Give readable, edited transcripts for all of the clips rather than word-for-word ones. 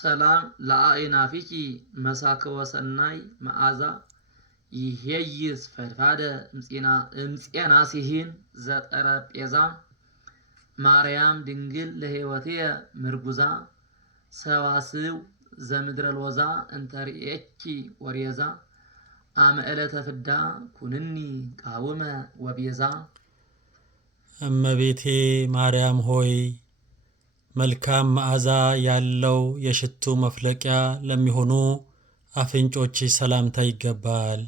ሰላም ለአእናፊኪ መሳክወ ሰናይ መዓዛ ይሄይስ ፈድፋደ እምፄና ሲሂን ዘጠረጴዛ ማርያም ድንግል ለሕይወትየ ምርጉዛ ሰዋስው ዘምድረ ሎዛ እንተርኤኪ ወሬዛ አመዕለተ ፍዳ ኩንኒ ቃውመ ወቤዛ። እመቤቴ ማርያም ሆይ መልካም መዓዛ ያለው የሽቱ መፍለቂያ ለሚሆኑ አፍንጮችሽ ሰላምታ ይገባል።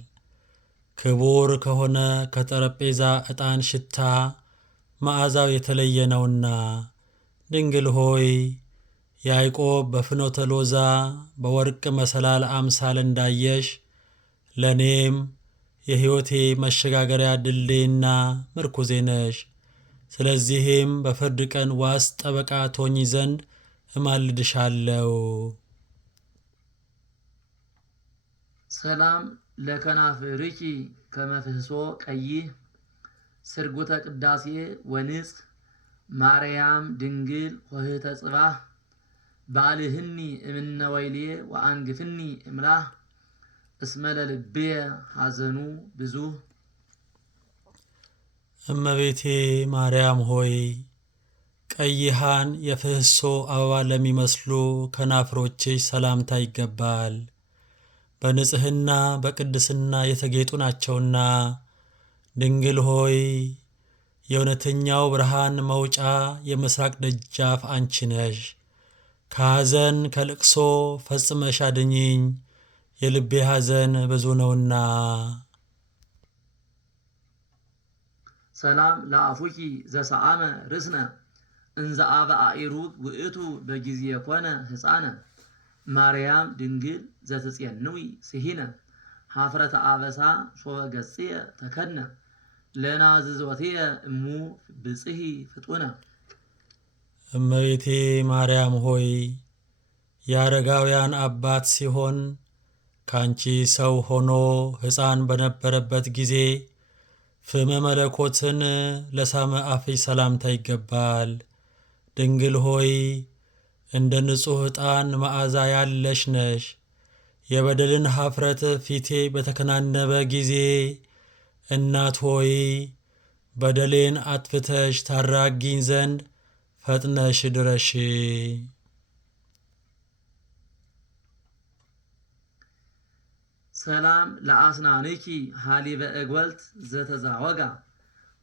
ክቡር ከሆነ ከጠረጴዛ ዕጣን ሽታ መዓዛው የተለየ ነውና። ድንግል ሆይ ያዕቆብ በፍኖተ ሎዛ በወርቅ መሰላል አምሳል እንዳየሽ ለእኔም የሕይወቴ መሸጋገሪያ ድልድይና ምርኩዜ ነሽ። ስለዚህም በፍርድ ቀን ዋስ ጠበቃ ትሆኚ ዘንድ እማልድሻለሁ። ሰላም ለከናፍርኪ ከመፍህሶ ቀይህ ስርጉተ ቅዳሴ ወንጽ ማርያም ድንግል ሆህተ ጽባህ ባልህኒ እምነ ወይሌ ወአንግፍኒ እምላህ እስመለ ልብየ ሐዘኑ ብዙ። እመቤቴ ማርያም ሆይ ቀይሃን የፍህሶ አበባ ለሚመስሉ ከናፍሮችሽ ሰላምታ ይገባል። በንጽሕና በቅድስና የተጌጡ ናቸውና። ድንግል ሆይ የእውነተኛው ብርሃን መውጫ የምስራቅ ደጃፍ አንቺ ነሽ። ከሐዘን ከልቅሶ ፈጽመሽ አድኝኝ፣ የልቤ ሐዘን ብዙ ነውና። ሰላም ለአፉኪ ዘሰአመ ርስነ እንዘ አበ አኢሩግ ውእቱ በጊዜ ኮነ ሕፃነ ማርያም ድንግል ዘትጼንዊ ስሂነ ኀፍረተ አበሳ ሶበ ገጽየ ተከድነ ለናዝዞትየ እሙ ብጽሒ ፍጡነ። እመቤቴ ማርያም ሆይ የአረጋውያን አባት ሲሆን ካንቺ ሰው ሆኖ ሕፃን በነበረበት ጊዜ ፍመ መለኮትን ለሳመ አፍሽ ሰላምታ ይገባል። ድንግል ሆይ እንደ ንጹሕ ዕጣን መዓዛ ያለሽ ነሽ። የበደልን ኀፍረት ፊቴ በተከናነበ ጊዜ እናት ሆይ በደሌን አጥፍተሽ ታራጊኝ ዘንድ ፈጥነሽ ድረሽ። ሰላም ለአስናንኪ ሀሊበ እግወልት ዘተዛወጋ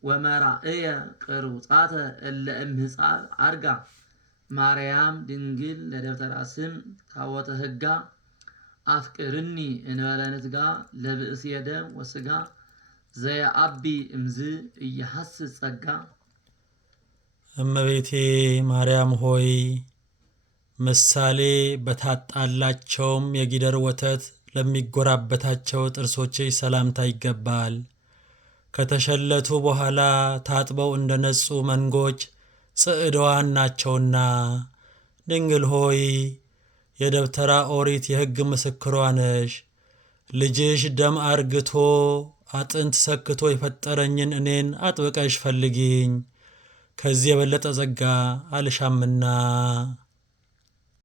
ወመራእየ ቅሩጻተ እለ እምህፃብ አርጋ ማርያም ድንግል ለደብተራ ስም ታወተ ሕጋ አፍቅርኒ እንበለ ንትጋ ለብእስየ ደም ወስጋ ዘየአቢ እምዝ እየሐስስ ጸጋ። እመቤቴ ማርያም ሆይ ምሳሌ በታጣላቸውም የጊደር ወተት ለሚጎራበታቸው ጥርሶችሽ ሰላምታ ይገባል። ከተሸለቱ በኋላ ታጥበው እንደ ነጹ መንጎች ጽዕድዋን ናቸውና። ድንግል ሆይ የደብተራ ኦሪት የሕግ ምስክሯ ነሽ። ልጅሽ ደም አርግቶ አጥንት ሰክቶ የፈጠረኝን እኔን አጥብቀሽ ፈልጊኝ፣ ከዚህ የበለጠ ጸጋ አልሻምና።